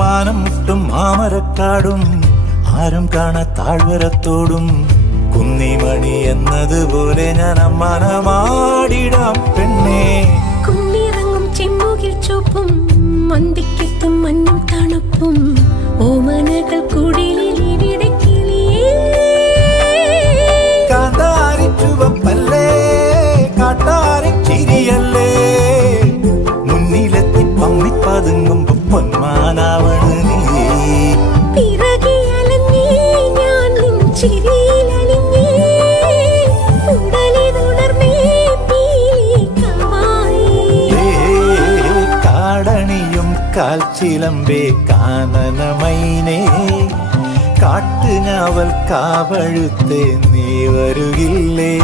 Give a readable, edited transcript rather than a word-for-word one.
മാനം മുട്ടും മാമരക്കാടും ആരും കാണാ താഴ്വരത്തോടും കുന്നിമണി എന്നതുപോലെ ഞാൻ അമ്മാനമാടിടാം പെണ്ണേ. കുന്നിറങ്ങും ചെമ്മുകിൽ ചുവപ്പും മന്തിക്കെത്തും മഞ്ഞും തണുപ്പും ഓമനകൾ കുടിലിൽ ഇവിടെ കിളിയേ. കാന്താരി ചുവപ്പല്ലേ കാട്ടാരി ചിരിയല്ലേ മുന്നിലെത്തി പമ്മി പതുങ്ങുമ്പോ പൊന്മാനാവണ് നീ. പിറകെ അലഞ്ഞേ ഞാൻ നിൻ ചിരിയിലലിഞ്ഞേ ഉടലിതുണർന്നേ പീലിക്കമായി. കാടണിയും കാൽച്ചിലമ്പേ കാനനമൈനേ കാട്ടുഞാവൽ കാവഴുത്തേ നീ വരുകില്ലേ.